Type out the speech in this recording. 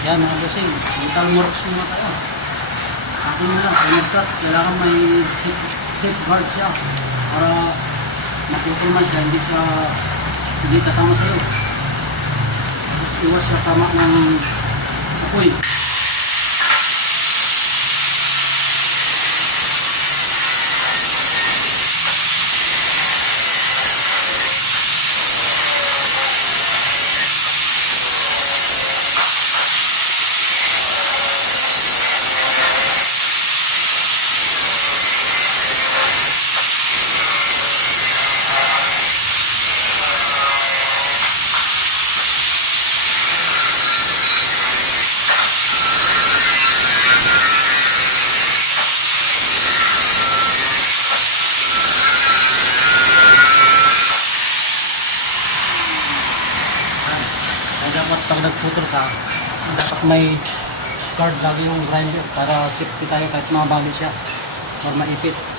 Yan mga bossing, mental works muna tayo. Akin na lang, pag nag-cut, kailangan may safe, safeguard siya para maputol man siya, hindi siya hindi tatama sa'yo. Tapos iwas siya tama ng apoy. Dapat pag nagputol ka, dapat may guard lagi yung grinder para safety tayo kahit mabali siya or maipit.